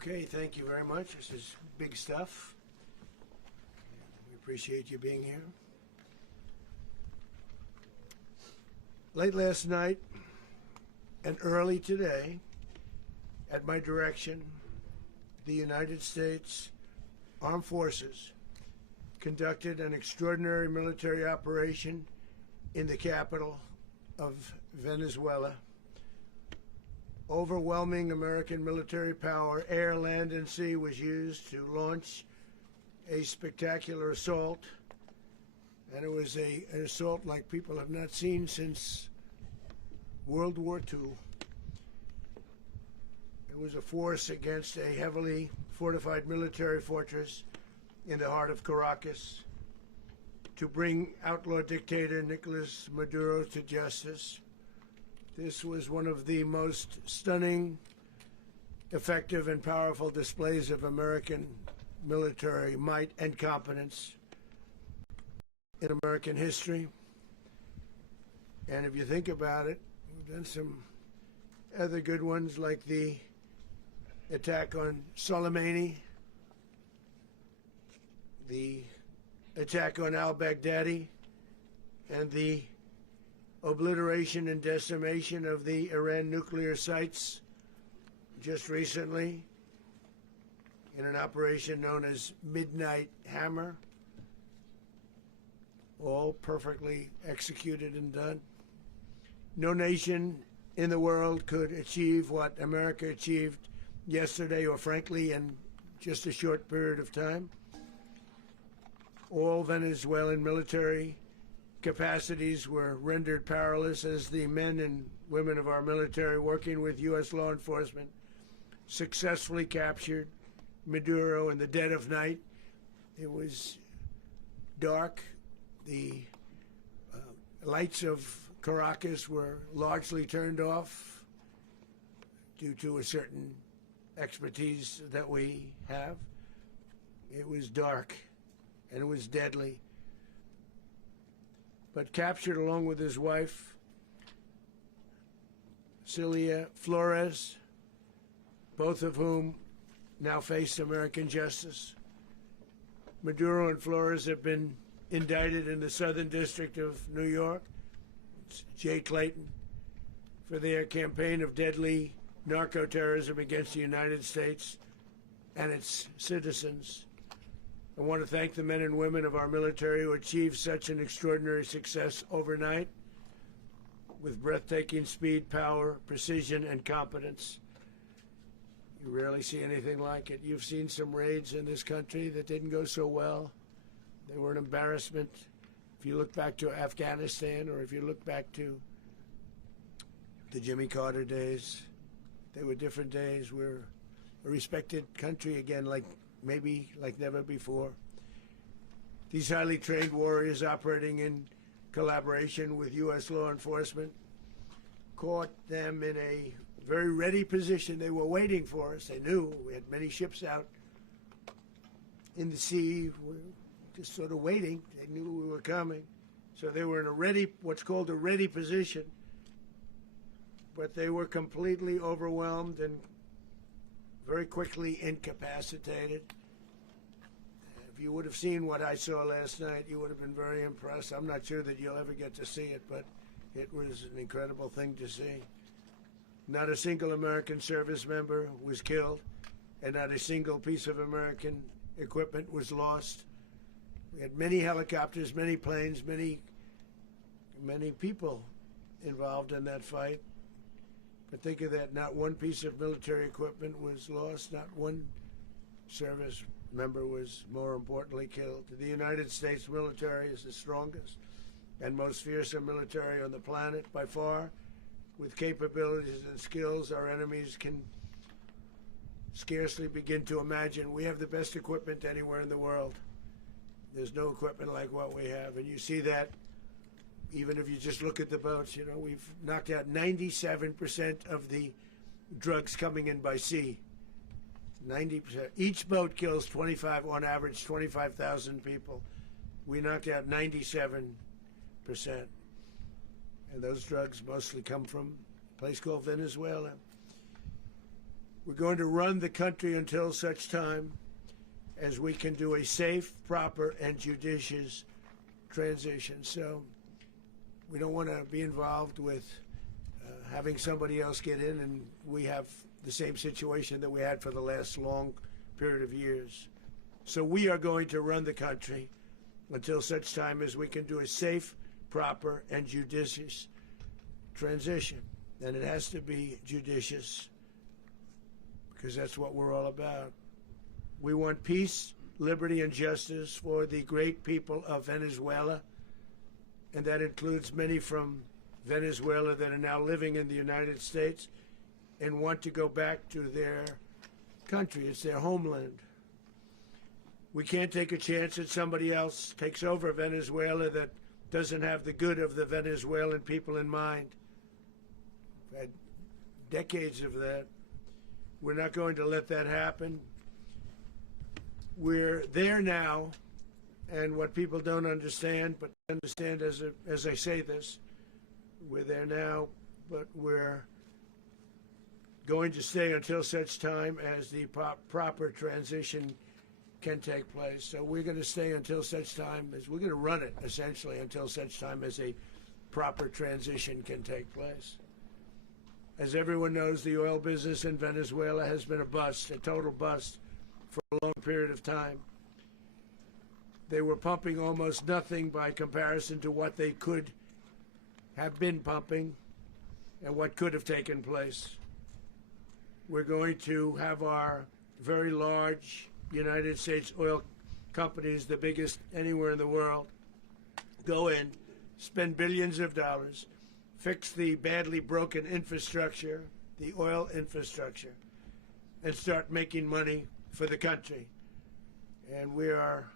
Okay, thank you very much. This is big stuff. We appreciate you being here. Late last night and early today, at my direction, the United States Armed Forces conducted an extraordinary military operation in the capital of Venezuela. Overwhelming American military power, air, land, and sea, was used to launch a spectacular assault. And it was an assault like people have not seen since World War II. It was a force against a heavily fortified military fortress in the heart of Caracas to bring outlaw dictator Nicolas Maduro to justice. This was one of the most stunning, effective, and powerful displays of American military might and competence in American history. And if you think about it, we've done some other good ones, like the attack on Soleimani, the attack on al-Baghdadi, and the obliteration and decimation of the Iran nuclear sites just recently in an operation known as Midnight Hammer, all perfectly executed and done. No nation in the world could achieve what America achieved yesterday, or frankly in just a short period of time. All Venezuelan military capacities were rendered powerless as the men and women of our military, working with U.S. law enforcement, successfully captured Maduro in the dead of night. It was dark. The lights of Caracas were largely turned off due to a certain expertise that we have. It was dark, and it was deadly. But captured along with his wife, Celia Flores, both of whom now face American justice. Maduro and Flores have been indicted in the Southern District of New York, it's Jay Clayton, for their campaign of deadly narcoterrorism against the United States and its citizens. I want to thank the men and women of our military who achieved such an extraordinary success overnight with breathtaking speed, power, precision, and competence. You rarely see anything like it. You've seen some raids in this country that didn't go so well. They were an embarrassment. If you look back to Afghanistan, or if you look back to the Jimmy Carter days, they were different days. We're a respected country again, like never before. These highly trained warriors, operating in collaboration with U.S. law enforcement, caught them in a very ready position. They were waiting for us. They knew we had many ships out in the sea, just sort of waiting. They knew we were coming. So they were in a ready, what's called a ready position. But they were completely overwhelmed and very quickly incapacitated. If you would have seen what I saw last night, you would have been very impressed. I'm not sure that you'll ever get to see it, but it was an incredible thing to see. Not a single American service member was killed, and not a single piece of American equipment was lost. We had many helicopters, many planes, many people involved in that fight. But think of that, not one piece of military equipment was lost, not one service member was, more importantly, killed. The United States military is the strongest and most fearsome military on the planet by far, with capabilities and skills our enemies can scarcely begin to imagine. We have the best equipment anywhere in the world. There's no equipment like what we have, and you see that even if you just look at the boats. You know, we've knocked out 97% of the drugs coming in by sea. 90%. Each boat kills on average 25,000 people. We knocked out 97%. And those drugs mostly come from a place called Venezuela. We're going to run the country until such time as we can do a safe, proper, and judicious transition. So we don't want to be involved with having somebody else get in and we have the same situation that we had for the last long period of years. So we are going to run the country until such time as we can do a safe, proper, and judicious transition. And it has to be judicious because that's what we're all about. We want peace, liberty, and justice for the great people of Venezuela, and that includes many from Venezuela that are now living in the United States and want to go back to their country. It's their homeland. We can't take a chance that somebody else takes over Venezuela that doesn't have the good of the Venezuelan people in mind. We've had decades of that. We're not going to let that happen. We're there now, and what people don't understand, but understand as I say this, we're there now, but we're going to stay until such time as the proper transition can take place. So we're going to stay until such time as we're going to run it, essentially, until such time as a proper transition can take place. As everyone knows, the oil business in Venezuela has been a bust, a total bust, for a long period of time. They were pumping almost nothing by comparison to what they could have been pumping and what could have taken place. We're going to have our very large United States oil companies, the biggest anywhere in the world, go in, spend billions of dollars, fix the badly broken infrastructure, the oil infrastructure, and start making money for the country. And we are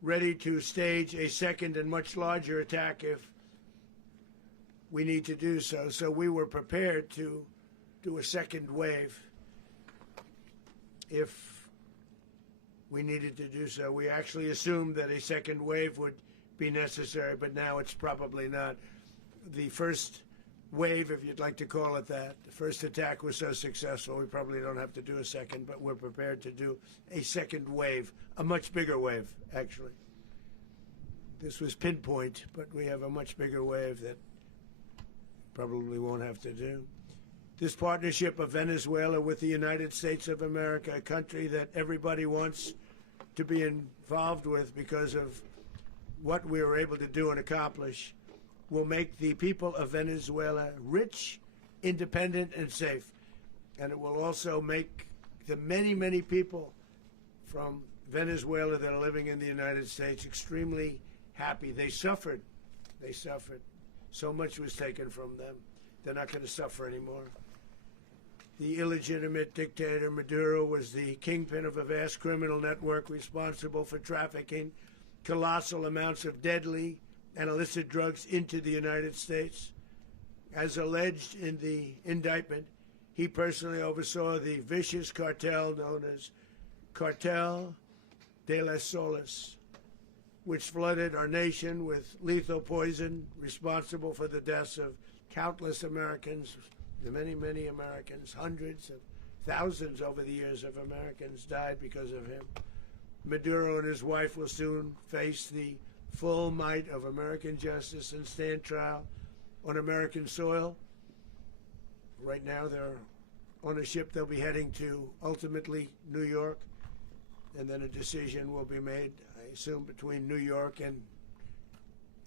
ready to stage a second and much larger attack if we need to do so. So we were prepared to do a second wave if we needed to do so. We actually assumed that a second wave would be necessary, but now it's probably not. The first wave, if you'd like to call it that, the first attack was so successful, we probably don't have to do a second, but we're prepared to do a second wave, a much bigger wave, actually. This was pinpoint, but we have a much bigger wave that probably won't have to do. This partnership of Venezuela with the United States of America, a country that everybody wants to be involved with because of what we were able to do and accomplish, will make the people of Venezuela rich, independent, and safe. And it will also make the many, many people from Venezuela that are living in the United States extremely happy. They suffered. They suffered. So much was taken from them. They're not going to suffer anymore. The illegitimate dictator Maduro was the kingpin of a vast criminal network responsible for trafficking colossal amounts of deadly and illicit drugs into the United States. As alleged in the indictment, he personally oversaw the vicious cartel known as Cartel de las Solas, which flooded our nation with lethal poison, responsible for the deaths of countless Americans, many, many Americans. Hundreds of thousands over the years of Americans died because of him. Maduro and his wife will soon face the full might of American justice and stand trial on American soil. Right now they're on a ship. They'll be heading to, ultimately, New York, and then a decision will be made, I assume, between New York and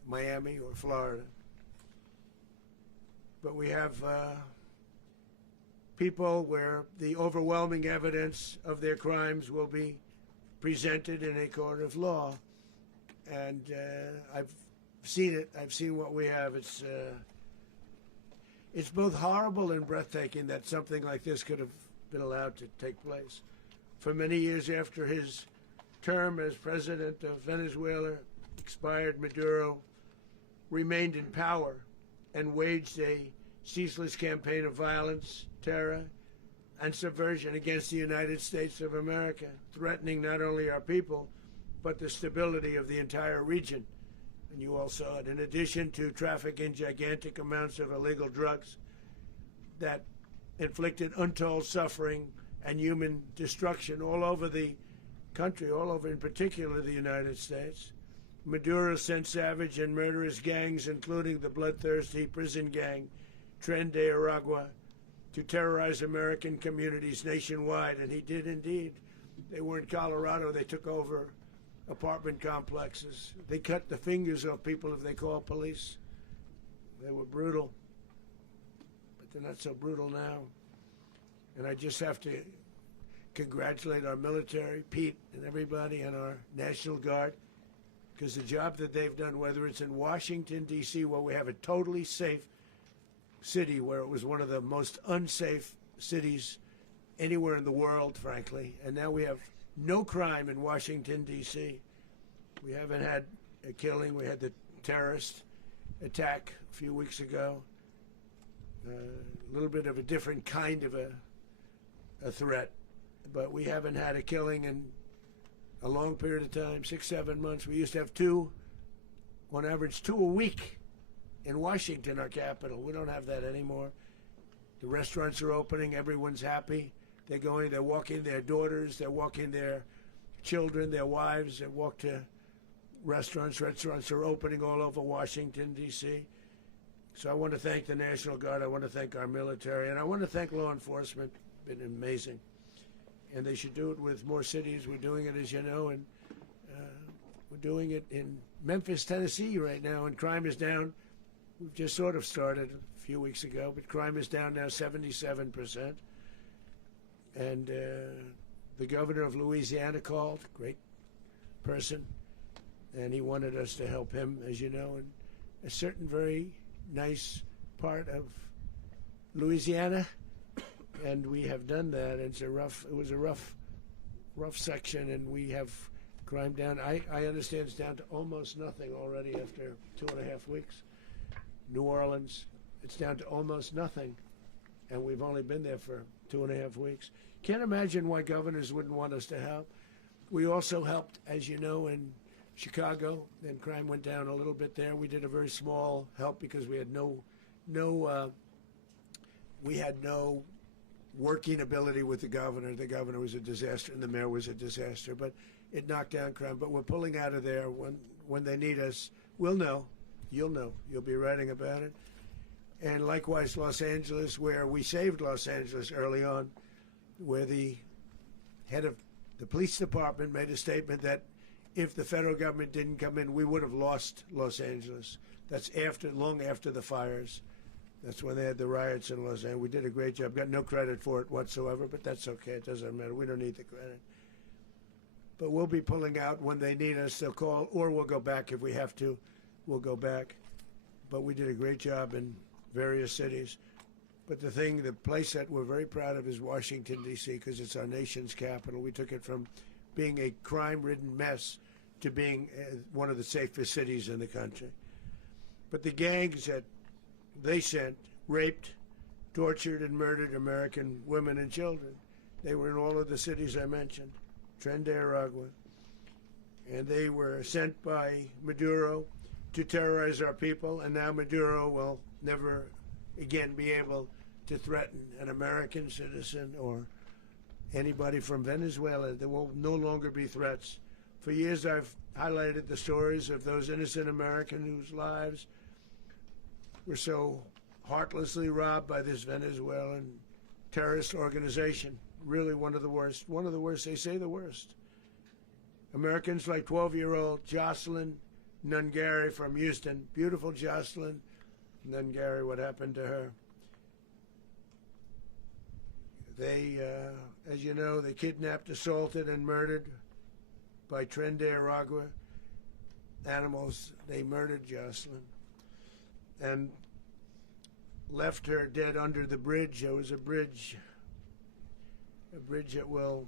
Miami or Florida. But we have people where the overwhelming evidence of their crimes will be presented in a court of law. And I've seen it. I've seen what we have. It's both horrible and breathtaking that something like this could have been allowed to take place. For many years after his term as president of Venezuela expired, Maduro remained in power and waged a ceaseless campaign of violence, terror, and subversion against the United States of America, threatening not only our people, but the stability of the entire region. And you all saw it. In addition to trafficking gigantic amounts of illegal drugs that inflicted untold suffering and human destruction all over the country, all over, in particular, the United States. Maduro sent savage and murderous gangs, including the bloodthirsty prison gang, Tren de Aragua, to terrorize American communities nationwide, and he did indeed. They were in Colorado. They took over apartment complexes. They cut the fingers off people if they called police. They were brutal, but they're not so brutal now. And I just have to congratulate our military, Pete and everybody, and our National Guard, because the job that they've done, whether it's in Washington, D.C., where we have a totally safe city, where it was one of the most unsafe cities anywhere in the world, frankly, and now we have no crime in Washington, D.C. We haven't had a killing. We had the terrorist attack a few weeks ago. A little bit of a different kind of a threat, but we haven't had a killing in a long period of time, 6-7 months. We used to have two, on average, 2 a week in Washington, our capital. We don't have that anymore. The restaurants are opening. Everyone's happy. They're going, they're walking their daughters, they're walking their children, their wives, they walk to restaurants. Restaurants are opening all over Washington, D.C. So I want to thank the National Guard. I want to thank our military. And I want to thank law enforcement. It's been amazing. And they should do it with more cities. We're doing it, as you know, and we're doing it in Memphis, Tennessee right now, and crime is down. We've just sort of started a few weeks ago, but crime is down now 77%. And the governor of Louisiana called, great person, and he wanted us to help him, as you know, in a certain very nice part of Louisiana, and we have done that. It was a rough section, and we have crime down. I understand it's down to almost nothing already after 2.5 weeks. New Orleans, it's down to almost nothing, and we've only been there for 2.5 weeks. Can't imagine why governors wouldn't want us to help. We also helped, as you know, in Chicago, and crime went down a little bit there. We did a very small help because we had no working ability with the governor. The governor was a disaster, and the mayor was a disaster. But it knocked down crime. But we're pulling out of there when they need us. We'll know. You'll know. You'll be writing about it. And likewise, Los Angeles, where we saved Los Angeles early on, where the head of the police department made a statement that if the federal government didn't come in, we would have lost Los Angeles. That's long after the fires. That's when they had the riots in Los Angeles. We did a great job. Got no credit for it whatsoever, but that's okay. It doesn't matter. We don't need the credit. But we'll be pulling out when they need us. They'll call, or we'll go back if we have to. We'll go back. But we did a great job in various cities. But the place that we're very proud of is Washington, D.C., because it's our nation's capital. We took it from being a crime-ridden mess to being one of the safest cities in the country. But the gangs that they sent raped, tortured, and murdered American women and children. They were in all of the cities I mentioned, Tren de Aragua. And they were sent by Maduro to terrorize our people, and now Maduro will never again be able to threaten an American citizen or anybody from Venezuela. There will no longer be threats. For years I've highlighted the stories of those innocent Americans whose lives were so heartlessly robbed by this Venezuelan terrorist organization. Really one of the worst. One of the worst, they say the worst. Americans like 12-year-old Jocelyn Nungary from Houston. Beautiful Jocelyn Nungary, what happened to her? They, as you know, they kidnapped, assaulted, and murdered by Tren de Aragua animals. They murdered Jocelyn and left her dead under the bridge. There was a bridge that will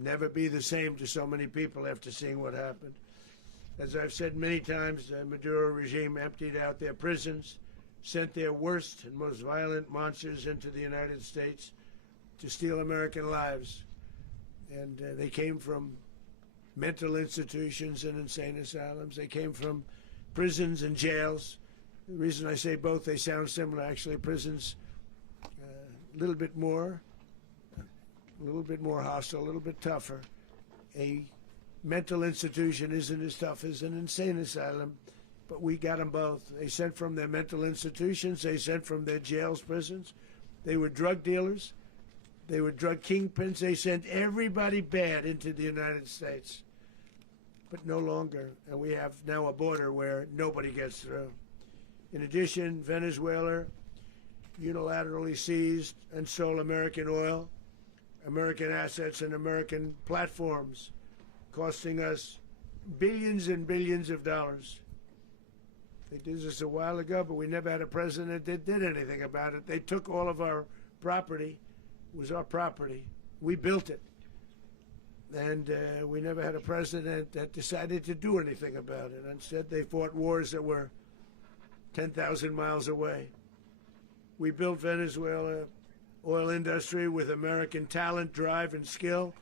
never be the same to so many people after seeing what happened. As I've said many times, the Maduro regime emptied out their prisons, sent their worst and most violent monsters into the United States to steal American lives. And they came from mental institutions and insane asylums. They came from prisons and jails. The reason I say both, they sound similar. Actually, prisons a little bit more hostile, a little bit tougher. A mental institution isn't as tough as an insane asylum, but we got them both. They sent from their mental institutions, they sent from their jails, prisons. They were drug dealers, they were drug kingpins, they sent everybody bad into the United States. But no longer, and we have now a border where nobody gets through. In addition, Venezuela unilaterally seized and stole American oil, American assets, and American platforms, costing us billions and billions of dollars. They did this a while ago, but we never had a president that did anything about it. They took all of our property. It was our property. We built it. And we never had a president that decided to do anything about it. Instead, they fought wars that were 10,000 miles away. We built Venezuela oil industry with American talent, drive, and skill,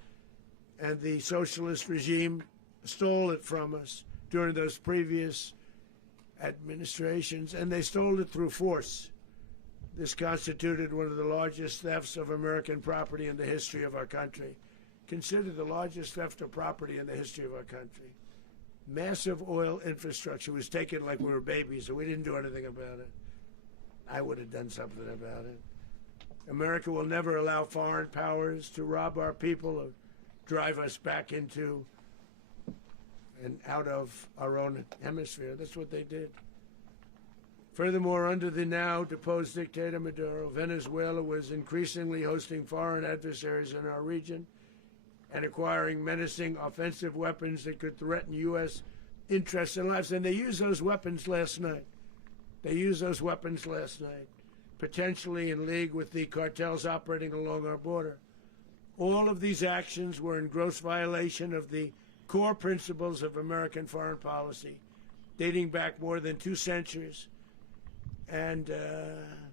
and the socialist regime stole it from us during those previous administrations, and they stole it through force. This constituted one of the largest thefts of American property in the history of our country. Considered the largest theft of property in the history of our country. Massive oil infrastructure was taken like we were babies, and we didn't do anything about it. I would have done something about it. America will never allow foreign powers to rob our people or drive us back into and out of our own hemisphere. That's what they did. Furthermore, under the now deposed dictator Maduro, Venezuela was increasingly hosting foreign adversaries in our region and acquiring menacing offensive weapons that could threaten U.S. interests and lives. And they used those weapons last night. Potentially in league with the cartels operating along our border. All of these actions were in gross violation of the core principles of American foreign policy, dating back more than 2 centuries. And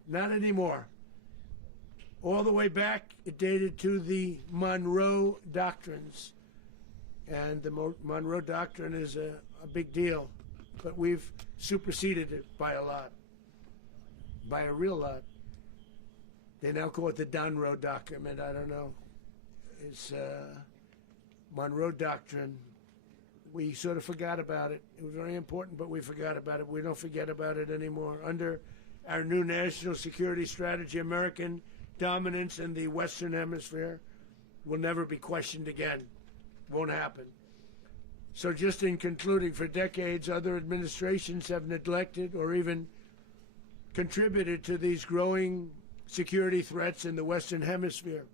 not anymore. All the way back, it dated to the Monroe Doctrines. And the Monroe Doctrine is a big deal. But we've superseded it by a lot. By a real lot. They now call it the Monroe Document. I don't know. It's Monroe Doctrine. We sort of forgot about it. It was very important, but we forgot about it. We don't forget about it anymore. Under our new national security strategy, American dominance in the Western Hemisphere will never be questioned again. Won't happen. So just in concluding, for decades, other administrations have neglected or even contributed to these growing security threats in the Western Hemisphere.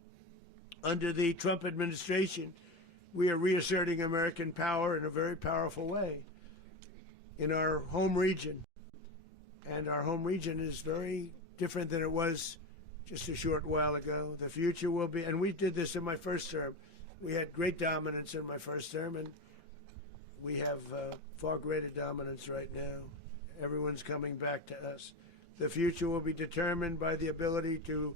Under the Trump administration, we are reasserting American power in a very powerful way in our home region. And our home region is very different than it was just a short while ago. The future will be, and we did this in my first term. We had great dominance in my first term, and we have far greater dominance right now. Everyone's coming back to us. The future will be determined by the ability to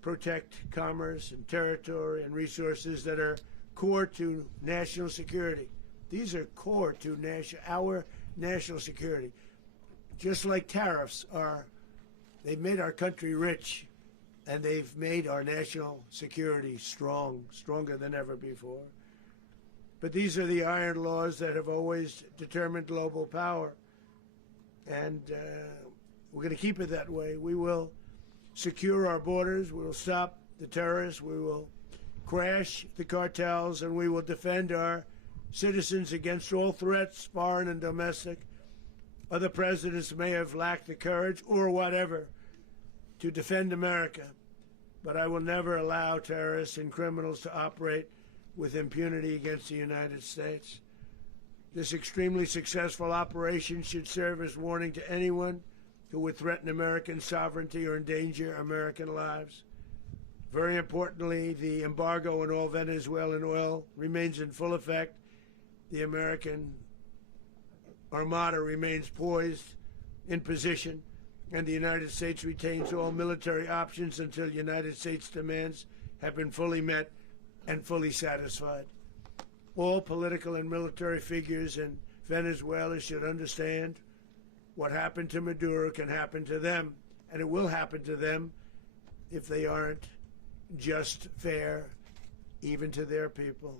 protect commerce and territory and resources that are core to national security. These are core to our national security. Just like tariffs are, they've made our country rich, and they've made our national security strong, stronger than ever before. But these are the iron laws that have always determined global power. And we're going to keep it that way. We will secure our borders. We will stop the terrorists. We will crash the cartels, and we will defend our citizens against all threats, foreign and domestic. Other presidents may have lacked the courage or whatever to defend America, but I will never allow terrorists and criminals to operate with impunity against the United States. This extremely successful operation should serve as warning to anyone who would threaten American sovereignty or endanger American lives. Very importantly, the embargo on all Venezuelan oil remains in full effect. The American Armada remains poised in position, and the United States retains all military options until United States demands have been fully met and fully satisfied. All political and military figures in Venezuela should understand what happened to Maduro can happen to them, and it will happen to them if they aren't just, fair, even to their people.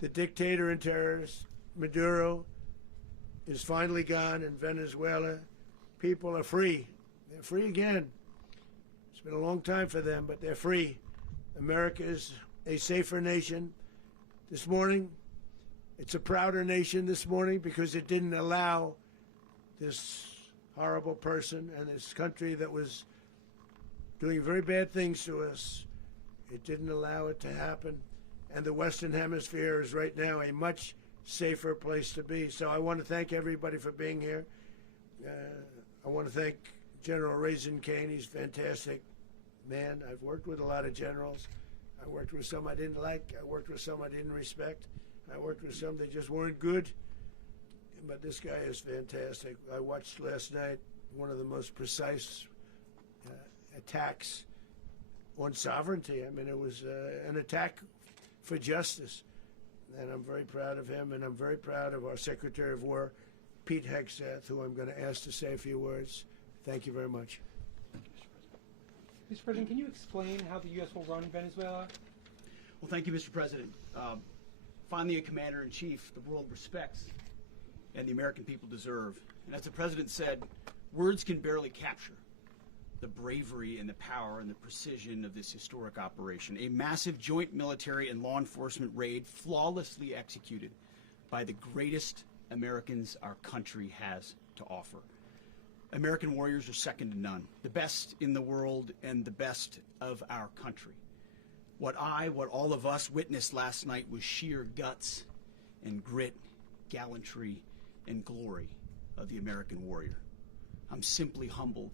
The dictator and terrorist, Maduro, is finally gone in Venezuela. People are free. They're free again. It's been a long time for them, but they're free. America is a safer nation. This morning, it's a prouder nation this morning because it didn't allow this horrible person and this country that was doing very bad things to us. It didn't allow it to happen. And the Western Hemisphere is right now a much safer place to be. So I want to thank everybody for being here. I want to thank General Raisen Kaine. He's a fantastic man. I've worked with a lot of generals. I worked with some I didn't like. I worked with some I didn't respect. I worked with some that just weren't good. But this guy is fantastic. I watched last night one of the most precise attacks on sovereignty. I mean, it was an attack for justice. And I'm very proud of him, and I'm very proud of our Secretary of War, Pete Hegseth, who I'm going to ask to say a few words. Thank you very much. Mr. President, can you explain how the U.S. will run Venezuela? Well, thank you, Mr. President. Finally, a commander-in-chief the world respects and the American people deserve. And as the President said, words can barely capture the bravery and the power and the precision of this historic operation. A massive joint military and law enforcement raid flawlessly executed by the greatest Americans our country has to offer. American warriors are second to none, the best in the world and the best of our country. What all of us witnessed last night was sheer guts and grit, gallantry and glory of the American warrior. I'm simply humbled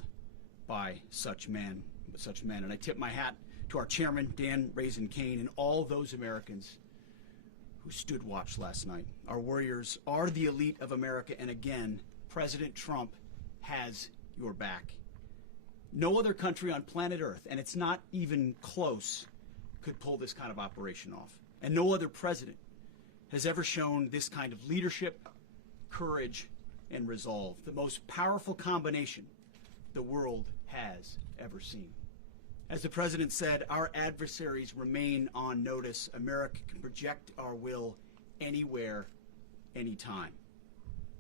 by such men, and I tip my hat to our chairman, Raisen Kaine, and all those Americans who stood watch last night. Our warriors are the elite of America, and again, President Trump has your back. No other country on planet Earth, and it's not even close, could pull this kind of operation off. And no other president has ever shown this kind of leadership, courage, and resolve, the most powerful combination the world has ever seen. As the President said, our adversaries remain on notice. America can project our will anywhere, anytime.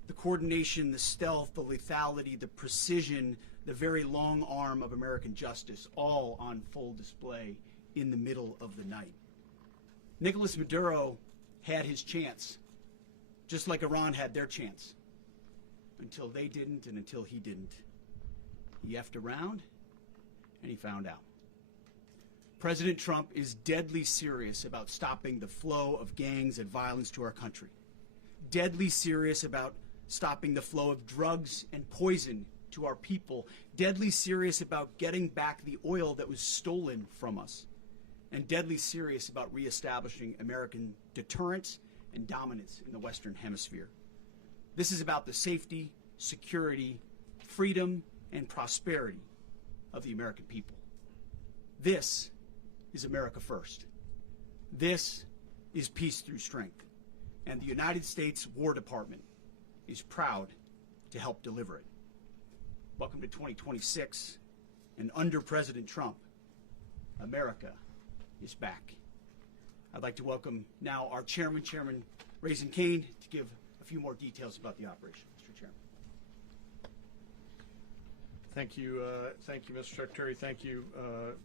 The coordination, the stealth, the lethality, the precision, the very long arm of American justice, all on full display in the middle of the night. Nicolas Maduro had his chance, just like Iran had their chance, until they didn't and until he didn't. He effed around, and he found out. President Trump is deadly serious about stopping the flow of gangs and violence to our country. Deadly serious about stopping the flow of drugs and poison to our people. Deadly serious about getting back the oil that was stolen from us. And deadly serious about reestablishing American deterrence and dominance in the Western Hemisphere. This is about the safety, security, freedom, and prosperity of the American people. This is America first. This is peace through strength. And the United States War Department is proud to help deliver it. Welcome to 2026, and under President Trump, America is back. I'd like to welcome now our Chairman Raisen Kaine, to give a few more details about the operation. Mr. Chairman. Thank you, Mr. Secretary. Thank you,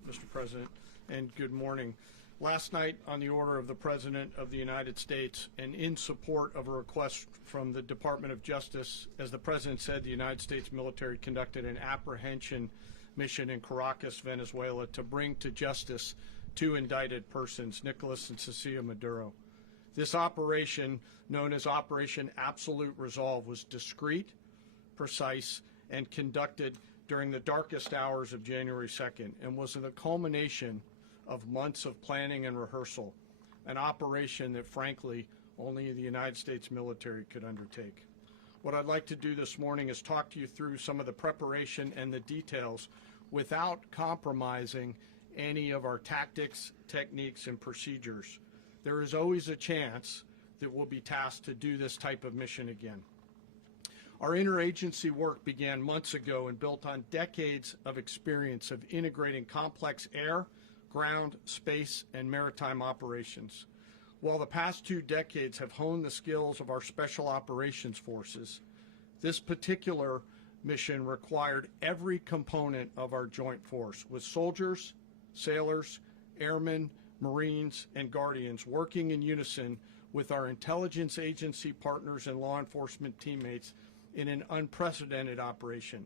Mr. President, and good morning. Last night, on the order of the President of the United States and in support of a request from the Department of Justice, as the President said, the United States military conducted an apprehension mission in Caracas, Venezuela, to bring to justice two indicted persons, Nicolas and Cecilia Maduro. This operation, known as Operation Absolute Resolve, was discreet, precise, and conducted during the darkest hours of January 2nd, and was the culmination of months of planning and rehearsal, an operation that, frankly, only the United States military could undertake. What I'd like to do this morning is talk to you through some of the preparation and the details without compromising any of our tactics, techniques, and procedures. There is always a chance that we'll be tasked to do this type of mission again. Our interagency work began months ago and built on decades of experience of integrating complex air, ground, space, and maritime operations. While the past 2 decades have honed the skills of our special operations forces, this particular mission required every component of our joint force, with soldiers, sailors, airmen, Marines, and Guardians working in unison with our intelligence agency partners and law enforcement teammates in an unprecedented operation.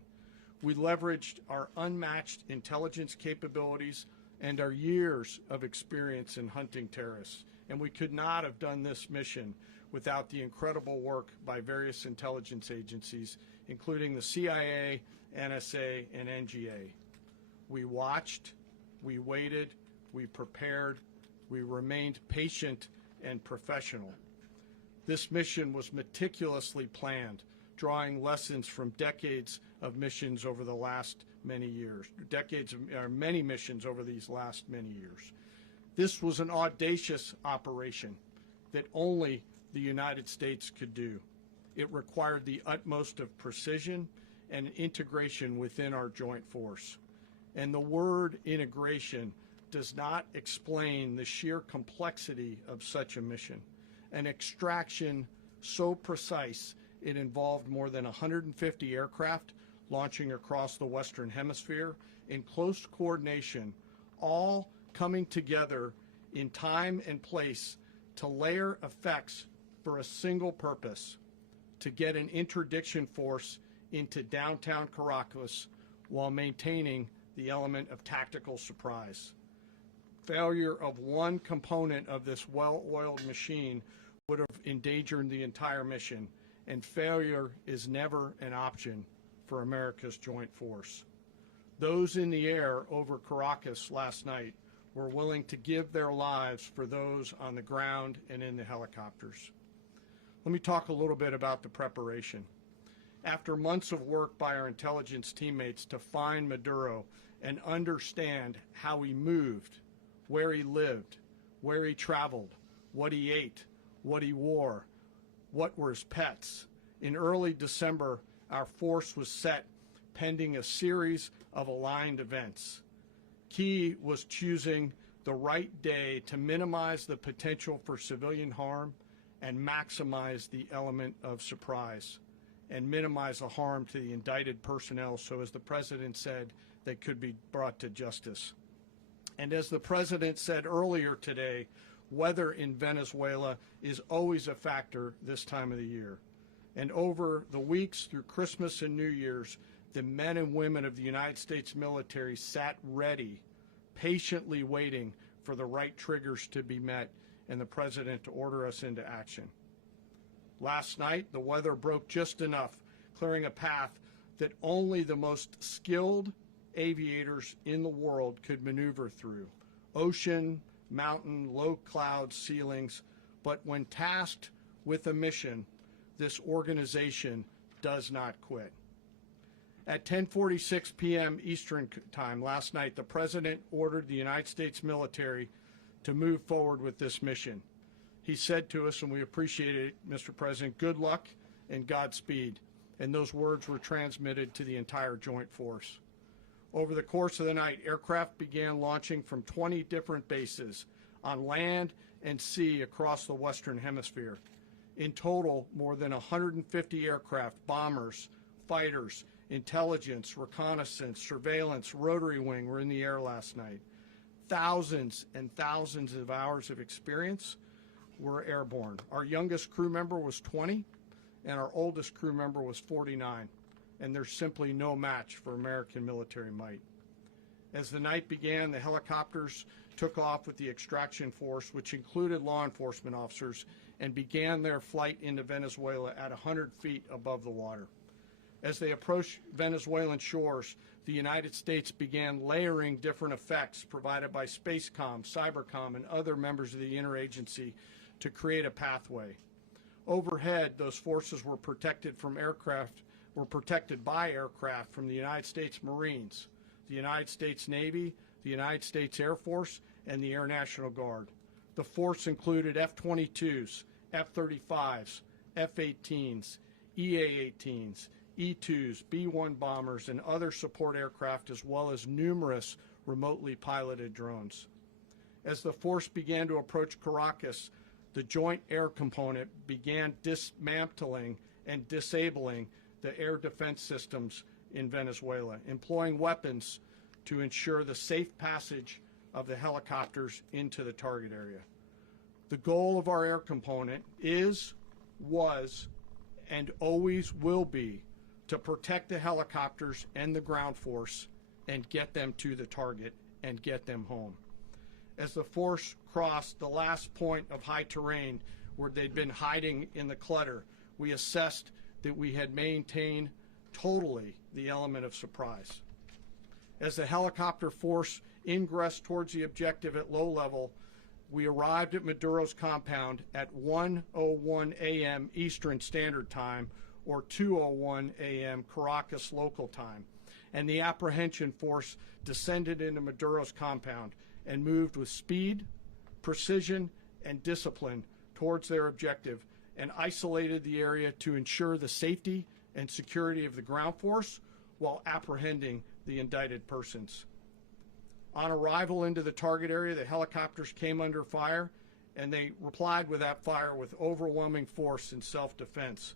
We leveraged our unmatched intelligence capabilities and our years of experience in hunting terrorists, and we could not have done this mission without the incredible work by various intelligence agencies, including the CIA, NSA, and NGA. We watched, we waited, we prepared, we remained patient and professional. This mission was meticulously planned, drawing lessons from decades of missions over the last many years, many missions over these last many years. This was an audacious operation that only the United States could do. It required the utmost of precision and integration within our joint force. And the word integration does not explain the sheer complexity of such a mission. An extraction so precise it involved more than 150 aircraft launching across the Western Hemisphere in close coordination, all coming together in time and place to layer effects for a single purpose: to get an interdiction force into downtown Caracas while maintaining the element of tactical surprise. Failure of one component of this well-oiled machine would have endangered the entire mission, and failure is never an option for America's joint force. Those in the air over Caracas last night were willing to give their lives for those on the ground and in the helicopters. Let me talk a little bit about the preparation. After months of work by our intelligence teammates to find Maduro and understand how he moved, where he lived, where he traveled, what he ate, what he wore, what were his pets, in early December, our force was set pending a series of aligned events. Key was choosing the right day to minimize the potential for civilian harm and maximize the element of surprise, and minimize the harm to the indicted personnel, so as the President said, they could be brought to justice. And as the President said earlier today, weather in Venezuela is always a factor this time of the year. And over the weeks through Christmas and New Year's, the men and women of the United States military sat ready, patiently waiting for the right triggers to be met and the President to order us into action. Last night, the weather broke just enough, clearing a path that only the most skilled aviators in the world could maneuver through. Ocean, mountain, low cloud ceilings, but when tasked with a mission, this organization does not quit. At 10:46 p.m. Eastern Time last night, the President ordered the United States military to move forward with this mission. He said to us, and we appreciate it, Mr. President, good luck and Godspeed. And those words were transmitted to the entire joint force. Over the course of the night, aircraft began launching from 20 different bases on land and sea across the Western Hemisphere. In total, more than 150 aircraft, bombers, fighters, intelligence, reconnaissance, surveillance, rotary wing were in the air last night. Thousands and thousands of hours of experience were airborne. Our youngest crew member was 20, and our oldest crew member was 49, and there's simply no match for American military might. As the night began, the helicopters took off with the extraction force, which included law enforcement officers, and began their flight into Venezuela at 100 feet above the water. As they approached Venezuelan shores, the United States began layering different effects provided by Spacecom, Cybercom, and other members of the interagency to create a pathway. Overhead, those forces were protected by aircraft from the United States Marines, the United States Navy, the United States Air Force, and the Air National Guard. The force included F-22s, F-35s, F-18s, EA-18s, E-2s, B-1 bombers, and other support aircraft, as well as numerous remotely piloted drones. As the force began to approach Caracas, the Joint Air Component began dismantling and disabling the air defense systems in Venezuela, employing weapons to ensure the safe passage of the helicopters into the target area. The goal of our air component is, was, and always will be to protect the helicopters and the ground force and get them to the target and get them home. As the force crossed the last point of high terrain where they'd been hiding in the clutter, we assessed that we had maintained totally the element of surprise. As the helicopter force ingressed towards the objective at low level, we arrived at Maduro's compound at 1:01 a.m. Eastern Standard Time, or 2:01 a.m. Caracas local time, and the apprehension force descended into Maduro's compound and moved with speed, precision, and discipline towards their objective and isolated the area to ensure the safety and security of the ground force while apprehending the indicted persons. On arrival into the target area, the helicopters came under fire, and they replied with that fire with overwhelming force in self-defense.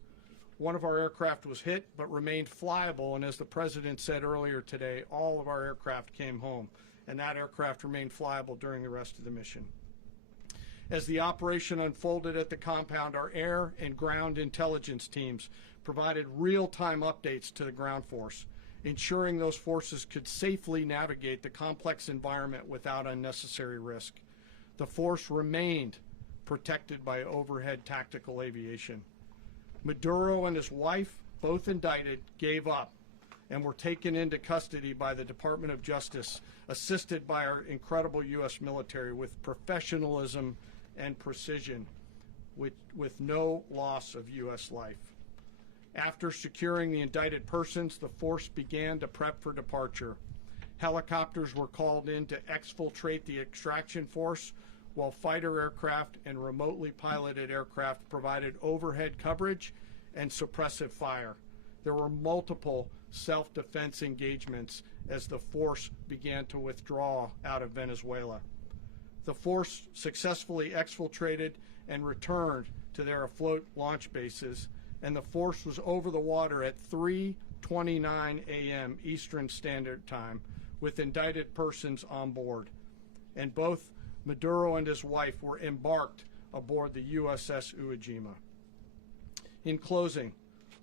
One of our aircraft was hit but remained flyable, and as the President said earlier today, all of our aircraft came home, and that aircraft remained flyable during the rest of the mission. As the operation unfolded at the compound, our air and ground intelligence teams provided real-time updates to the ground force, ensuring those forces could safely navigate the complex environment without unnecessary risk. The force remained protected by overhead tactical aviation. Maduro and his wife, both indicted, gave up and were taken into custody by the Department of Justice, assisted by our incredible U.S. military with professionalism and precision, with no loss of U.S. life. After securing the indicted persons, the force began to prep for departure. Helicopters were called in to exfiltrate the extraction force, while fighter aircraft and remotely piloted aircraft provided overhead coverage and suppressive fire. There were multiple self-defense engagements as the force began to withdraw out of Venezuela. The force successfully exfiltrated and returned to their afloat launch bases, and the force was over the water at 3:29 a.m. Eastern Standard Time with indicted persons on board. And both Maduro and his wife were embarked aboard the USS Iwo Jima. In closing,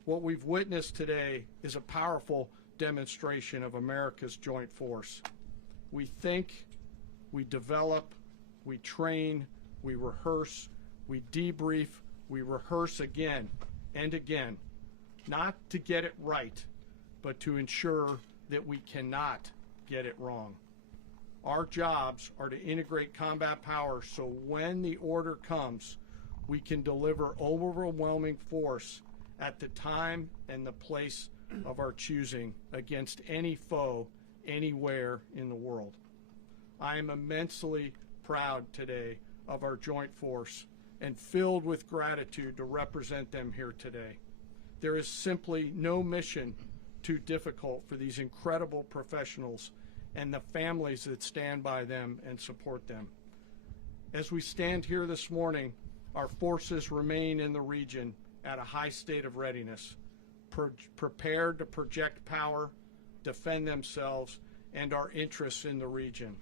what we've witnessed today is a powerful demonstration of America's joint force. We think, we develop, we train, we rehearse, we debrief, we rehearse again and again, not to get it right, but to ensure that we cannot get it wrong. Our jobs are to integrate combat power so when the order comes, we can deliver overwhelming force at the time and the place of our choosing against any foe anywhere in the world. I am immensely proud today of our joint force and filled with gratitude to represent them here today. There is simply no mission too difficult for these incredible professionals and the families that stand by them and support them. As we stand here this morning, our forces remain in the region at a high state of readiness, prepared to project power, defend themselves, and our interests in the region.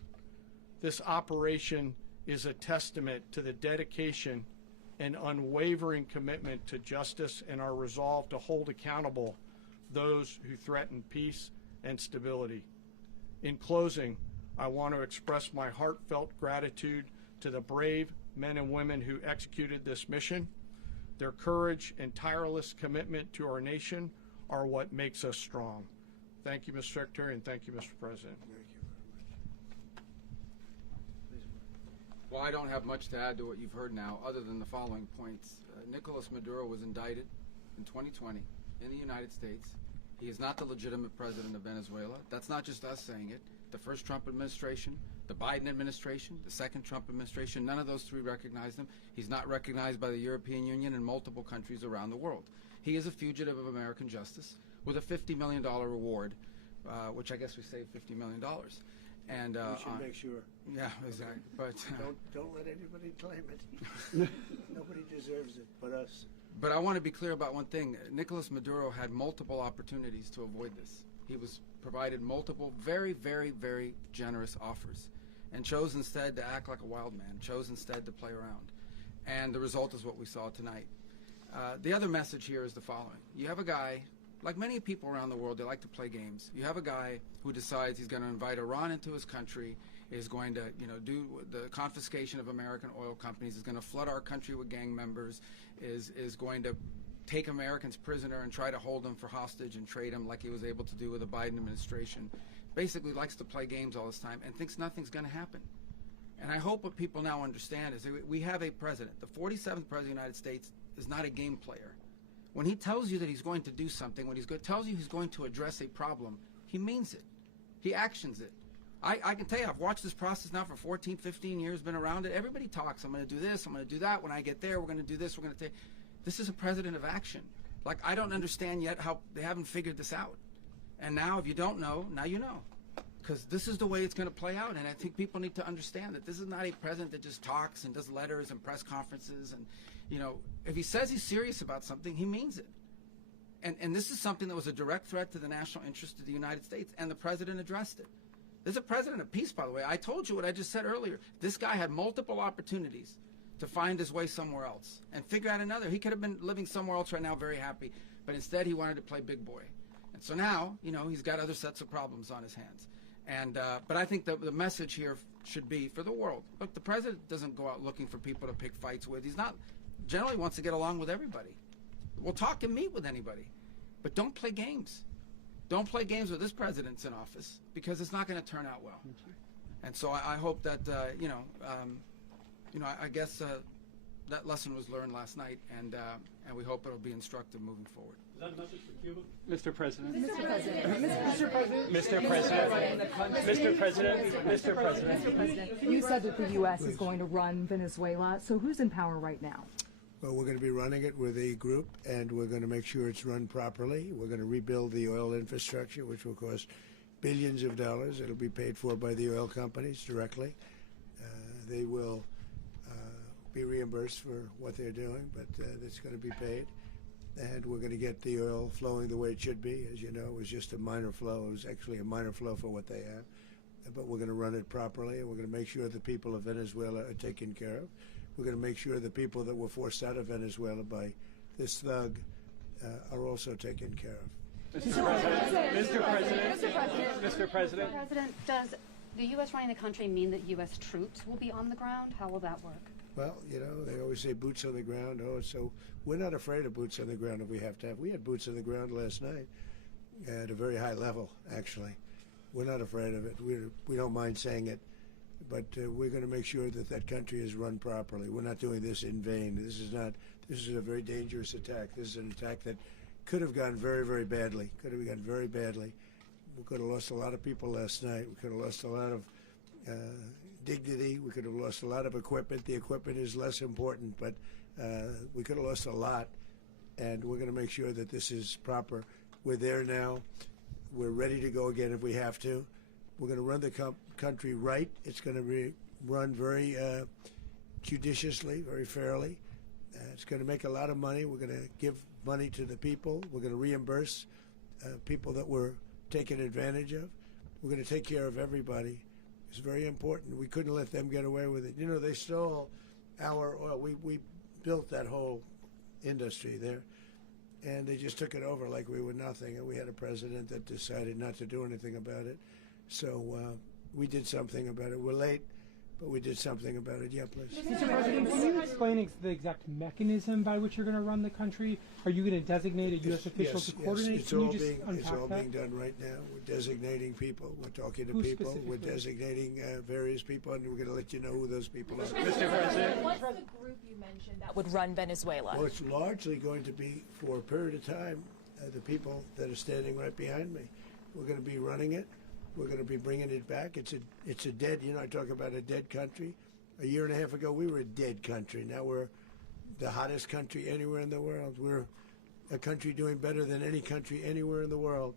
This operation is a testament to the dedication and unwavering commitment to justice and our resolve to hold accountable those who threaten peace and stability. In closing, I want to express my heartfelt gratitude to the brave men and women who executed this mission. Their courage and tireless commitment to our nation are what makes us strong. Thank you, Mr. Secretary, and thank you, Mr. President. Thank you very much. Well, I don't have much to add to what you've heard now, other than the following points. Nicolas Maduro was indicted in 2020 in the United States. He is not the legitimate president of Venezuela. That's not just us saying it. The first Trump administration, the Biden administration, the second Trump administration, none of those three recognized him. He's not recognized by the European Union and multiple countries around the world. He is a fugitive of American justice with a $50 million reward, which I guess we saved $50 million. And We should make sure. yeah, exactly. But Don't let anybody claim it. Nobody deserves it but us. But I want to be clear about one thing. Nicolas Maduro had multiple opportunities to avoid this. He was provided multiple very, very, very generous offers and chose instead to act like a wild man, chose instead to play around. And the result is what we saw tonight. The other message here is the following. You have a guy, like many people around the world, they like to play games. You have a guy who decides he's going to invite Iran into his country, is going to, do the confiscation of American oil companies, is going to flood our country with gang members, is going to take Americans prisoner and try to hold them for hostage and trade them like he was able to do with the Biden administration. Basically likes to play games all this time and thinks nothing's going to happen. And I hope what people now understand is that we have a president. The 47th president of the United States is not a game player. When he tells you that he's going to do something, when tells you he's going to address a problem, he means it. He actions it. I can tell you, I've watched this process now for 14, 15 years, been around it. Everybody talks. I'm going to do this. I'm going to do that. When I get there, we're going to do this. We're going to take. This is a president of action. Like, I don't understand yet how they haven't figured this out. And now, if you don't know, now you know. Because this is the way it's going to play out. And I think people need to understand that this is not a president that just talks and does letters and press conferences. And, if he says he's serious about something, he means it. And this is something that was a direct threat to the national interest of the United States, and the president addressed it. There's a president of peace, by the way. I told you what I just said earlier. This guy had multiple opportunities to find his way somewhere else and figure out another. He could have been living somewhere else right now very happy, but instead he wanted to play big boy. And so now, he's got other sets of problems on his hands. And but I think the message here should be for the world. Look, the president doesn't go out looking for people to pick fights with. He's not generally wants to get along with everybody. We'll talk and meet with anybody, but don't play games. Don't play games with this president's in office, because it's not going to turn out well. And so I hope that I guess that lesson was learned last night, and we hope it'll be instructive moving forward. Is that a message for Cuba? Mr. President. Mr. President. Mr. President. Mr. President. You said that the U.S. is going to run Venezuela, so who's in power right now? Well, we're going to be running it with a group, and we're going to make sure it's run properly. We're going to rebuild the oil infrastructure, which will cost billions of dollars. It'll be paid for by the oil companies directly. They will be reimbursed for what they're doing, but it's going to be paid. And we're going to get the oil flowing the way it should be. As you know, it was just a minor flow. It was actually a minor flow for what they have. But we're going to run it properly, and we're going to make sure the people of Venezuela are taken care of. We're going to make sure the people that were forced out of Venezuela by this thug are also taken care of. Mr. President. Mr. President. Mr. President. Mr. President. Mr. President, does the U.S. running the country mean that U.S. troops will be on the ground? How will that work? Well, they always say boots on the ground. So we're not afraid of boots on the ground if we have to have. We had boots on the ground last night at a very high level, actually. We're not afraid of it. We don't mind saying it. But we're going to make sure that that country is run properly. We're not doing this in vain. This is a very dangerous attack. This is an attack that could have gone very, very badly. Could have gone very badly. We could have lost a lot of people last night. We could have lost a lot of dignity. We could have lost a lot of equipment. The equipment is less important, but we could have lost a lot. And we're going to make sure that this is proper. We're there now. We're ready to go again if we have to. We're going to run the country right. It's going to be run very judiciously, very fairly. It's going to make a lot of money. We're going to give money to the people. We're going to reimburse people that were taken advantage of. We're going to take care of everybody. It's very important. We couldn't let them get away with it. They stole our oil. We built that whole industry there, and they just took it over like we were nothing. And we had a president that decided not to do anything about it. So we did something about it. We're late, but we did something about it. Yeah, please. Mr. President, can you explain the exact mechanism by which you're going to run the country? Are you going to designate a U.S. official to coordinate? It's all being done right now. We're designating people. We're talking to people. We're designating various people, and we're going to let you know who those people are. Mr. President. What's the group you mentioned that would run Venezuela? Well, it's largely going to be, for a period of time, the people that are standing right behind me. We're going to be running it. We're going to be bringing it back. It's a dead, I talk about a dead country. A year and a half ago, we were a dead country. Now we're the hottest country anywhere in the world. We're a country doing better than any country anywhere in the world,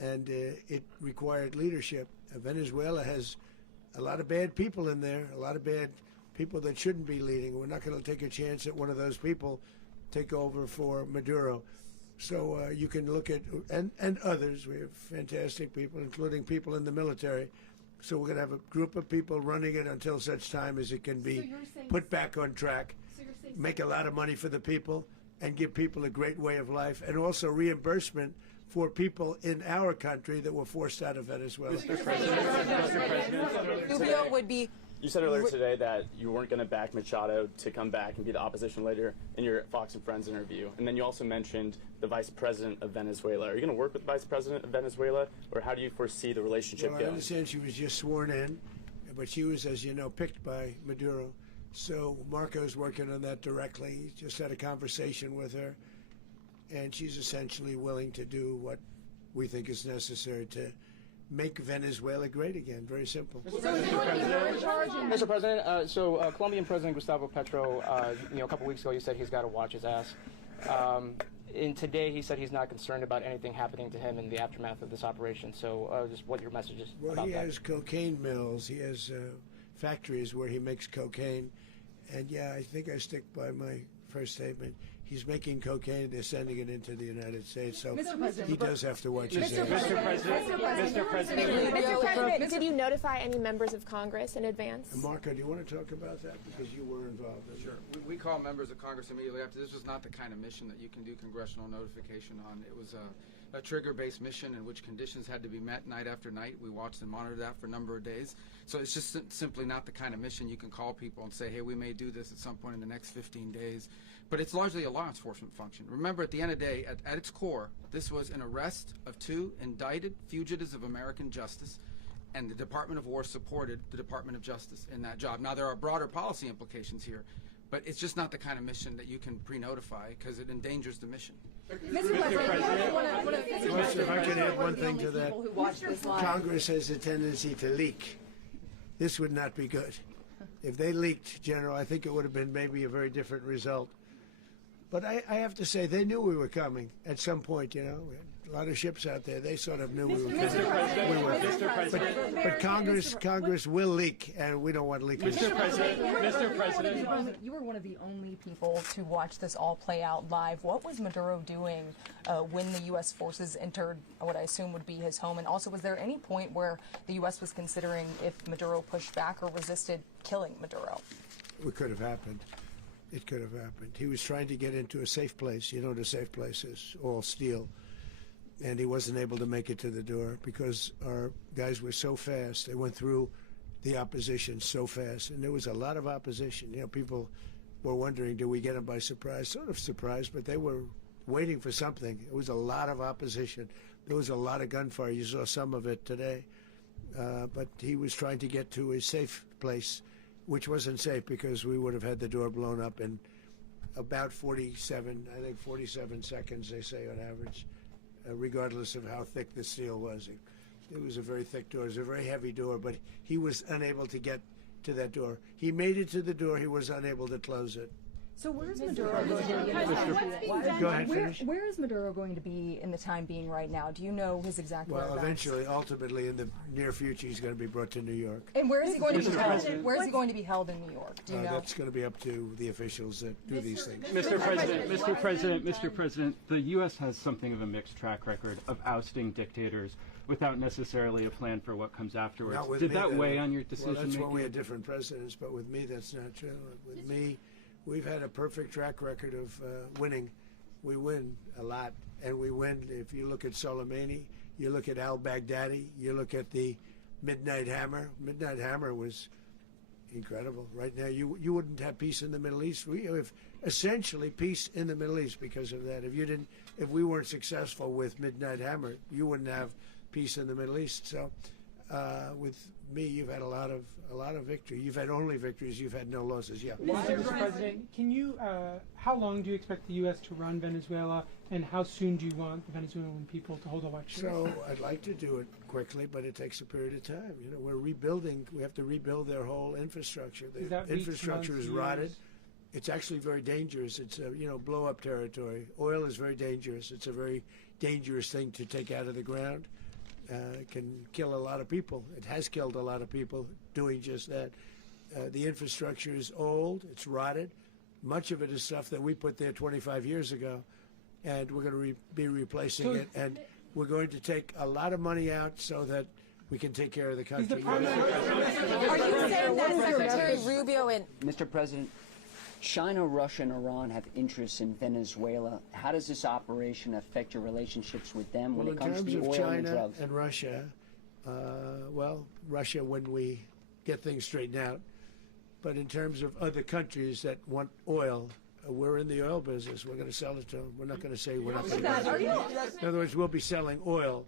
and it required leadership. Venezuela has a lot of bad people in there, a lot of bad people that shouldn't be leading. We're not going to take a chance that one of those people take over for Maduro. So you can look at, and others, we have fantastic people, including people in the military. So we're going to have a group of people running it until such time as it can be put back on track, make a lot of money for the people, and give people a great way of life, and also reimbursement for people in our country that were forced out of Venezuela. Mr. President, Rubio would be. you said earlier today that you weren't going to back Machado to come back and be the opposition leader in your Fox and Friends interview. And then you also mentioned the vice president of Venezuela. Are you going to work with the vice president of Venezuela, or how do you foresee the relationship Well, going? I understand she was just sworn in, but she was, as you know, picked by Maduro. So Marco's working on that directly. He just had a conversation with her, and she's essentially willing to do what we think is necessary to make Venezuela great again. Very simple. Mr. President, Colombian President Gustavo Petro, a couple weeks ago, he said he's got to watch his ass. And today, he said he's not concerned about anything happening to him in the aftermath of this operation. So, just what your message is Well, about he that. has cocaine mills. He has factories where he makes cocaine. And yeah, I think I stick by my first statement. He's making cocaine. They're sending it into the United States. So he does have to watch his ass. Mr. President, Mr. President, did you notify any members of Congress in advance? Marco, do you want to talk about that? Because you were involved in it. Sure. We call members of Congress immediately after. This was not the kind of mission that you can do congressional notification on. It was a trigger-based mission in which conditions had to be met night after night. We watched and monitored that for a number of days. So it's just simply not the kind of mission you can call people and say, hey, we may do this at some point in the next 15 days. But it's largely a law enforcement function. Remember, at the end of the day, at its core, this was an arrest of 2 indicted fugitives of American justice, and the Department of War supported the Department of Justice in that job. Now, there are broader policy implications here, but it's just not the kind of mission that you can pre-notify because it endangers the mission. If I could add one thing to that, Congress has a tendency to leak. This would not be good. If they leaked, General, I think it would have been maybe a very different result. But I have to say, they knew we were coming at some point, We had a lot of ships out there. They sort of knew we were coming. But Congress will leak, and we don't want leakage. Mr. President, You were one of the only people to watch this all play out live. What was Maduro doing when the U.S. forces entered what I assume would be his home? And also, was there any point where the U.S. was considering if Maduro pushed back or resisted killing Maduro? It could have happened. It could have happened. He was trying to get into a safe place. You know what a safe place is, all steel. And he wasn't able to make it to the door because our guys were so fast. They went through the opposition so fast. And there was a lot of opposition. People were wondering, do we get them by surprise? Sort of surprised, but they were waiting for something. It was a lot of opposition. There was a lot of gunfire. You saw some of it today. But he was trying to get to a safe place, which wasn't safe because we would have had the door blown up in about 47 seconds, they say on average, regardless of how thick the steel was. It was a very thick door. It was a very heavy door, but he was unable to get to that door. He made it to the door. He was unable to close it. So where is Maduro going to be? Go ahead, finish. Where is Maduro going to be in the time being right now? Do you know his exact Well, whereabouts? eventually, ultimately, in the near future, he's going to be brought to New York. And where is he going to be held? Where is he going to be held in New York? Do you know? That's going to be up to the officials that do these things. Mr. President, the U.S. has something of a mixed track record of ousting dictators without necessarily a plan for what comes afterwards. Not with Did me, that though. weigh on your decision Well, that's making? when we had different presidents, but with me, that's not true. With me, we've had a perfect track record of winning. We win a lot, and we win. If you look at Soleimani, you look at al-Baghdadi, you look at the Midnight Hammer. Midnight Hammer was incredible. Right now, you wouldn't have peace in the Middle East. We have essentially peace in the Middle East because of that. If we weren't successful with Midnight Hammer, you wouldn't have peace in the Middle East. So, with me, you've had a lot of victory. You've had only victories. You've had no losses. Yeah. Mr. President, can you? How long do you expect the U.S. to run Venezuela, and how soon do you want the Venezuelan people to hold elections? So I'd like to do it quickly, but it takes a period of time. We're rebuilding. We have to rebuild their whole infrastructure. The infrastructure is rotted. it's actually very dangerous. It's blow-up territory. Oil is very dangerous. It's a very dangerous thing to take out of the ground. It can kill a lot of people. It has killed a lot of people doing just that. The infrastructure is old. It's rotted. Much of it is stuff that we put there 25 years ago, and we're going to be replacing it. And we're going to take a lot of money out so that we can take care of the country. Are you saying that Secretary Rubio and Mr. President, China, Russia, and Iran have interests in Venezuela. How does this operation affect your relationships with them when it comes to the oil and drugs? In terms of China and Russia, Russia when we get things straightened out. But in terms of other countries that want oil, we're in the oil business. We're going to sell it to them. We're not going to say we're not going to. In other words, we'll be selling oil.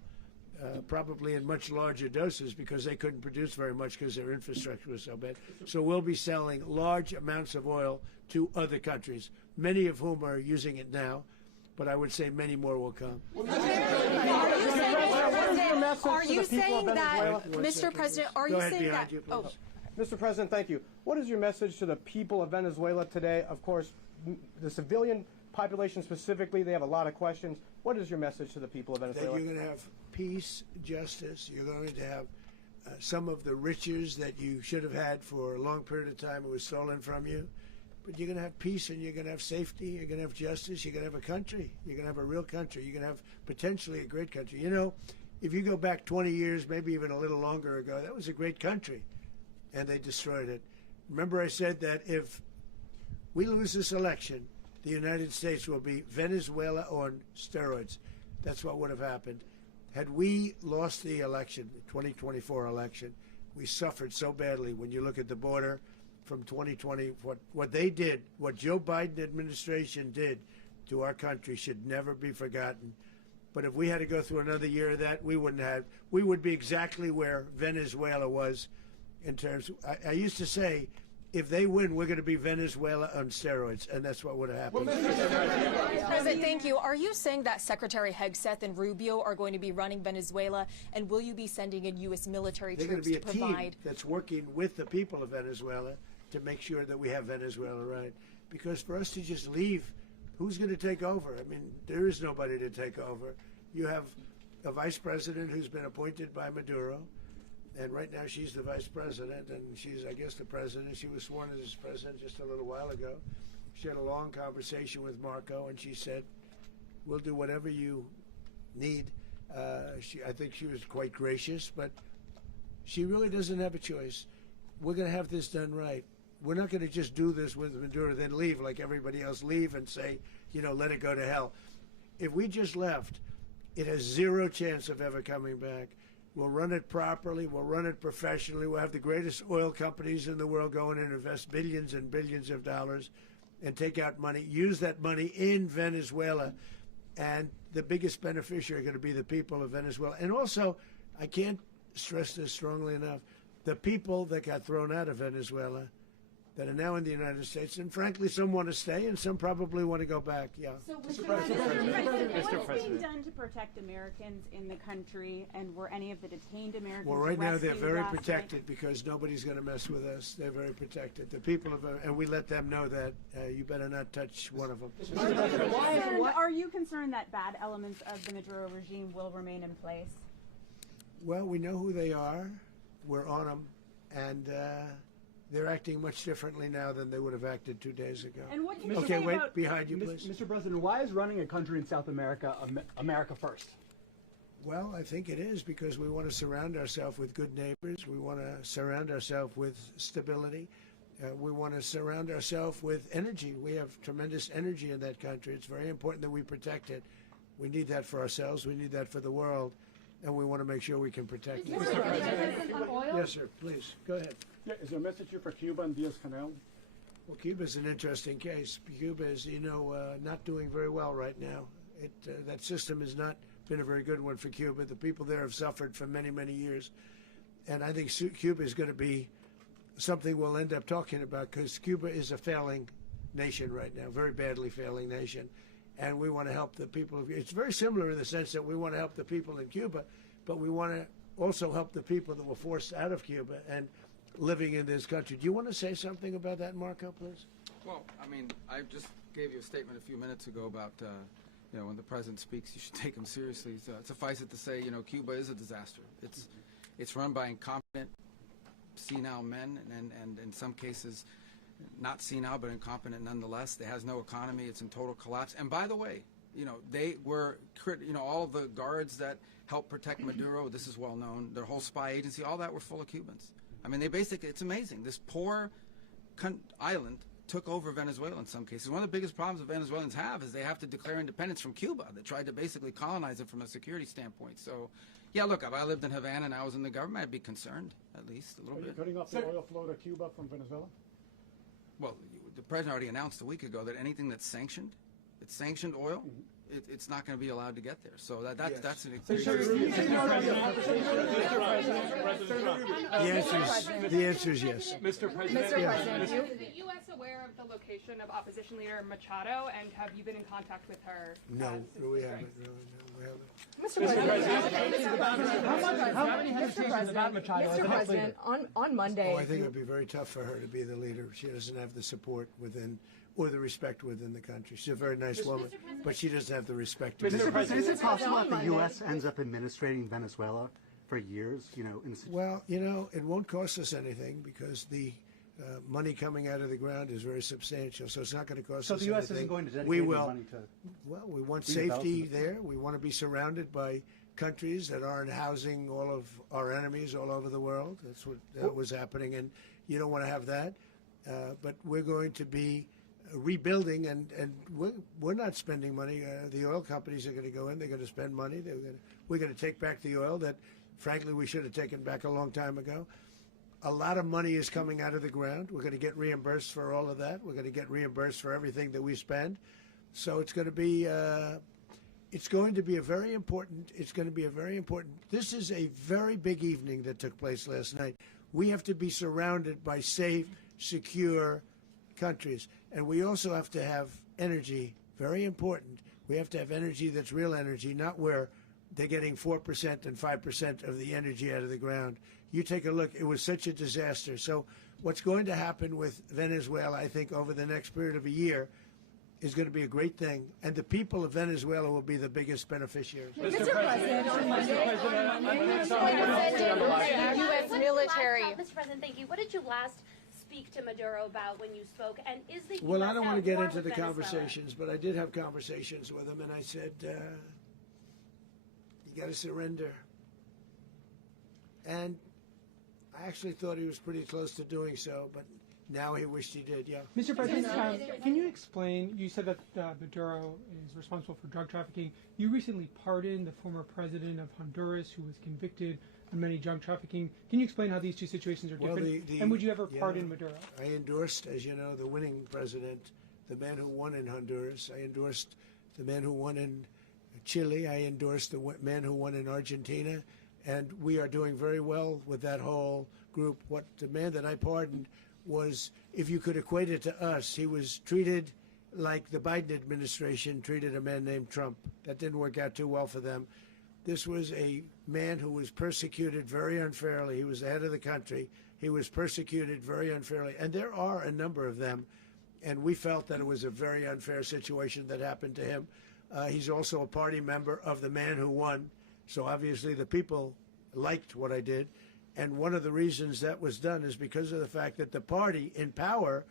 Probably in much larger doses because they couldn't produce very much because their infrastructure was so bad. So we'll be selling large amounts of oil to other countries, many of whom are using it now, but I would say many more will come. Are you saying that, Mr. President, are you saying that? Mr. President, thank you. What is your message to the people of Venezuela today? Of course, the civilian population specifically, they have a lot of questions. What is your message to the people of Venezuela? That you're going to have peace, justice. You're going to have some of the riches that you should have had for a long period of time. It was stolen from you. But you're going to have peace and you're going to have safety. You're going to have justice. You're going to have a country. You're going to have a real country. You're going to have potentially a great country. You know, if you go back 20 years, maybe even a little longer ago, that was a great country. And they destroyed it. Remember I said that if we lose this election, the United States will be Venezuela on steroids. That's what would have happened. Had we lost the election, the 2024 election, we suffered so badly. When you look at the border from 2020, what they did, what Joe Biden administration did to our country should never be forgotten. But if we had to go through another year of that, we would be exactly where Venezuela was in terms of, I used to say, if they win, we're going to be Venezuela on steroids, and that's what would have happened. President, thank you. Are you saying that Secretary Hegseth and Rubio are going to be running Venezuela, and will you be sending in U.S. military troops to provide? They're going to be a team that's working with the people of Venezuela to make sure that we have Venezuela right. Because for us to just leave, who's going to take over? I mean, there is nobody to take over. You have a vice president who's been appointed by Maduro. And right now she's the vice president, and she's, I guess, the president. She was sworn as president just a little while ago. She had a long conversation with Marco, and she said, we'll do whatever you need. I think she was quite gracious, but she really doesn't have a choice. We're going to have this done right. We're not going to just do this with Maduro, then leave like everybody else, leave and say, let it go to hell. If we just left, it has zero chance of ever coming back. We'll run it properly. We'll run it professionally. We'll have the greatest oil companies in the world go in and invest billions and billions of dollars and take out money, use that money in Venezuela. And the biggest beneficiary are going to be the people of Venezuela. And also, I can't stress this strongly enough, the people that got thrown out of Venezuela that are now in the United States, and frankly, some want to stay, and some probably want to go back. Yeah. So, Mr. President, what's being done to protect Americans in the country, and were any of the detained Americans Well, right now they're very last protected night? because nobody's going to mess with us. They're very protected. The people of, and we let them know that you better not touch one of them. Are you concerned that bad elements of the Maduro regime will remain in place? Well, we know who they are. We're on them, and they're acting much differently now than they would have acted 2 days ago. And what can you okay, say wait, about behind you, please. Mr. President, why is running a country in South America America first? Well, I think it is because we want to surround ourselves with good neighbors. We want to surround ourselves with stability. We want to surround ourselves with energy. We have tremendous energy in that country. It's very important that we protect it. We need that for ourselves. We need that for the world. And we want to make sure we can protect it. Yes, sir. Please, go ahead. Yeah, is there a message here for Cuba and Diaz-Canel? Well, Cuba is an interesting case. Cuba is, not doing very well right now. That system has not been a very good one for Cuba. The people there have suffered for many, many years. And I think Cuba is going to be something we'll end up talking about because Cuba is a failing nation right now, very badly failing nation. And we want to help the people of it's very similar in the sense that we want to help the people in Cuba, but we want to also help the people that were forced out of Cuba and living in this country. Do you want to say something about that, Marco, please? Well, I mean, I just gave you a statement a few minutes ago about, when the president speaks, you should take him seriously. So suffice it to say, Cuba is a disaster. It's run by incompetent, senile men, and in some cases, not senile but incompetent nonetheless. It has no economy. It's in total collapse. And by the way, they were, all of the guards that helped protect Maduro. This is well known. Their whole spy agency, all that were full of Cubans. I mean, it's amazing. This poor island took over Venezuela in some cases. One of the biggest problems the Venezuelans have is they have to declare independence from Cuba. They tried to basically colonize it from a security standpoint. So, yeah, look, if I lived in Havana and I was in the government, I'd be concerned, at least a little bit. Are you cutting off the oil flow to Cuba from Venezuela? Well, the president already announced a week ago that anything that's sanctioned, it's sanctioned oil, it's not going to be allowed to get there. So that's an The answer is yes. Mr. President. Is the U.S. aware of the location of opposition leader Machado, and have you been in contact with her? No, we haven't. We haven't. Mr. President, on Monday. Oh, I think it would be very tough for her to be the leader. She doesn't have the support within or the respect within the country. She's a very nice woman, but she doesn't have the respect. Mr. President, is it possible that the U.S. ends up administrating Venezuela for years? Well, it won't cost us anything because the money coming out of the ground is very substantial, so it's not going to cost us anything. So the U.S. isn't going to dedicate money to. Well, we want safety there. We want to be surrounded by countries that aren't housing all of our enemies all over the world. That's what was happening, and you don't want to have that. But we're going to be rebuilding, and we're not spending money. The oil companies are going to go in. They're going to spend money. We're going to take back the oil that, frankly, we should have taken back a long time ago. A lot of money is coming out of the ground. We're going to get reimbursed for all of that. We're going to get reimbursed for everything that we spend. So it's going to be a very important. This is a very big evening that took place last night. We have to be surrounded by safe, secure countries, and we also have to have energy. Very important. We have to have energy that's real energy, not where they're getting 4% and 5% of the energy out of the ground. You take a look, it was such a disaster. So what's going to happen with Venezuela, I think, over the next period of a year is going to be a great thing, and the people of Venezuela will be the biggest beneficiaries. Mr. President, on Monday, U.S. military. Mr. President, thank you. What did you last speak to Maduro about when you spoke, and is the Well, US I don't want to at get war into with the Venezuela? conversations, but I did have conversations with him, and I said, you got to surrender. And I actually thought he was pretty close to doing so, but now he wished he did, yeah. Mr. President, can you explain, you said that Maduro is responsible for drug trafficking. You recently pardoned the former president of Honduras who was convicted of many drug trafficking. Can you explain how these two situations are different? And would you ever pardon Maduro? I endorsed, as you know, the winning president, the man who won in Honduras. I endorsed the man who won in Chile. I endorsed the man who won in Argentina. And we are doing very well with that whole group. What the man that I pardoned was, if you could equate it to us, he was treated like the Biden administration treated a man named Trump. That didn't work out too well for them. This was a man who was persecuted very unfairly. He was the head of the country. He was persecuted very unfairly. And there are a number of them. And we felt that it was a very unfair situation that happened to him. He's also a party member of the man who won. So obviously the people liked what I did. And one of the reasons that was done is because of the fact that the party in power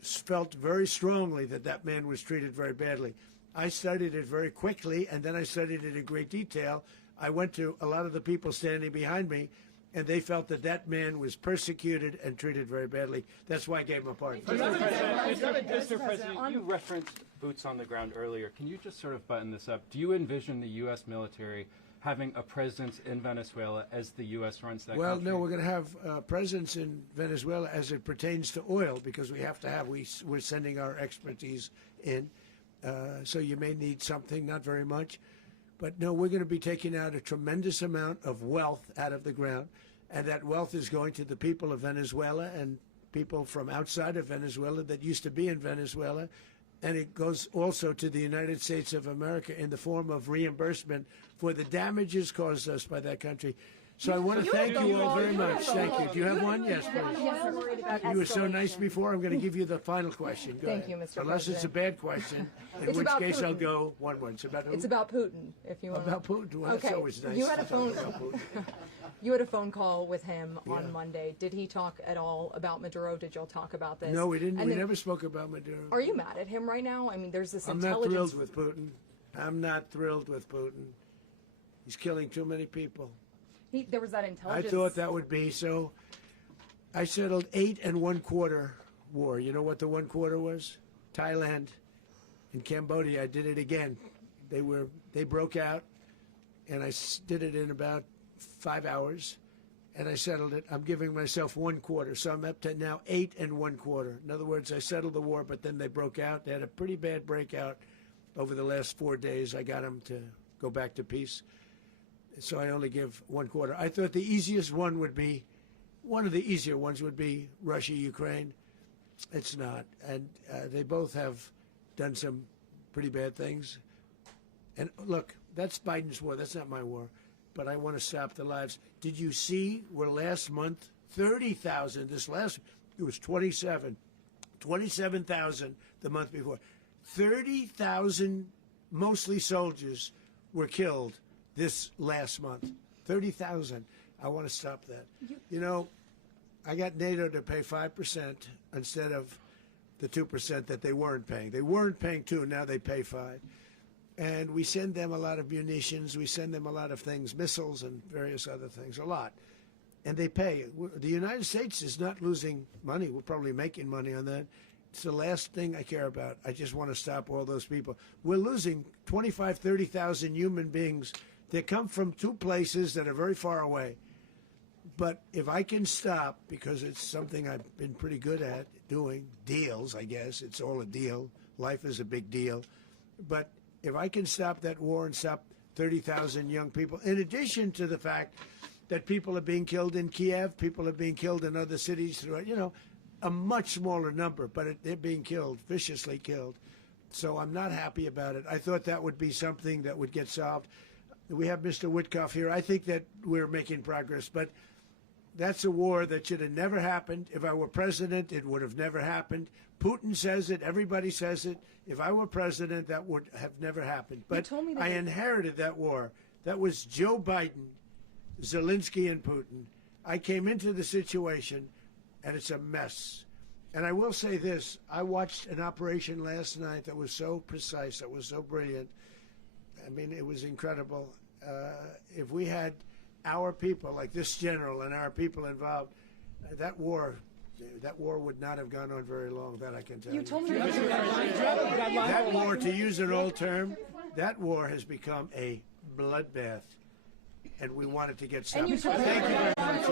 felt very strongly that that man was treated very badly. I studied it very quickly, and then I studied it in great detail. I went to a lot of the people standing behind me, and they felt that that man was persecuted and treated very badly. That's why I gave him a pardon. Mr. President, you referenced boots on the ground earlier. Can you just sort of button this up? Do you envision the U.S. military having a presence in Venezuela as the U.S. runs that country? Well, no, we're going to have a presence in Venezuela as it pertains to oil, because we have to have, we're sending our expertise in. So you may need something, not very much. But no, we're going to be taking out a tremendous amount of wealth out of the ground, and that wealth is going to the people of Venezuela and people from outside of Venezuela that used to be in Venezuela. And it goes also to the United States of America in the form of reimbursement for the damages caused us by that country. So I want to thank you all very much. Thank you. Do you have one? Yes, please. You were so nice before. I'm going to give you the final question. Go Thank ahead. you, Mr. Unless it's a President. bad question, in It's which about case I'll Putin. go 1-1. It's about who? It's about Putin, if you want. About Putin. Well, okay. that's always nice. You had a to talk phone. about Putin. You had a phone call with him Yeah. on Monday. Did he talk at all about Maduro? Did y'all talk about this? No, we didn't. And We then- never spoke about Maduro. Are you mad at him right now? I mean, there's this I'm not intelligence. thrilled with Putin. I'm not thrilled with Putin. He's killing too many people. There was that I intelligence. thought that would be so. I settled 8 1/4 war. You know what the 1/4 was? Thailand and Cambodia. I did it again. They broke out, and I did it in about 5 hours, and I settled it. I'm giving myself 1/4, so I'm up to now 8 1/4. In other words, I settled the war, but then they broke out. They had a pretty bad breakout over the last 4 days. I got them to go back to peace. So I only give 1/4. I thought the easiest one would be, one of the easier ones would be Russia, Ukraine. It's not. And they both have done some pretty bad things. And look, that's Biden's war. That's not my war. But I want to stop the lives. Did you see where last month, 30,000, it was 27,000 the month before. 30,000, mostly soldiers, were killed this last month. 30,000. I want to stop that. You know, I got NATO to pay 5% instead of the 2% that they weren't paying. They weren't paying 2, now they pay 5. And we send them a lot of munitions, we send them a lot of things, missiles and various other things, a lot. And they pay. The United States is not losing money. We're probably making money on that. It's the last thing I care about. I just want to stop all those people. We're losing 25, 30,000 human beings. They come from 2 places that are very far away. But if I can stop, because it's something I've been pretty good at doing, deals, I guess. It's all a deal. Life is a big deal. But if I can stop that war and stop 30,000 young people, in addition to the fact that people are being killed in Kiev, people are being killed in other cities, you know, a much smaller number, but they're being killed, viciously killed. So I'm not happy about it. I thought that would be something that would get solved. We have Mr. Witkoff here. I think that we're making progress, but that's a war that should have never happened. If I were president, it would have never happened. Putin says it. Everybody says it. If I were president, that would have never happened. But I inherited that war. That was Joe Biden, Zelensky, and Putin. I came into the situation, and it's a mess. And I will say this. I watched an operation last night that was so precise, that was so brilliant. I mean, it was incredible. If we had our people, like this general and our people involved, that war would not have gone on very long, that I can tell you. You told me That war, to use an old term, that war has become a bloodbath, and we want it to get stopped. Thank you very much.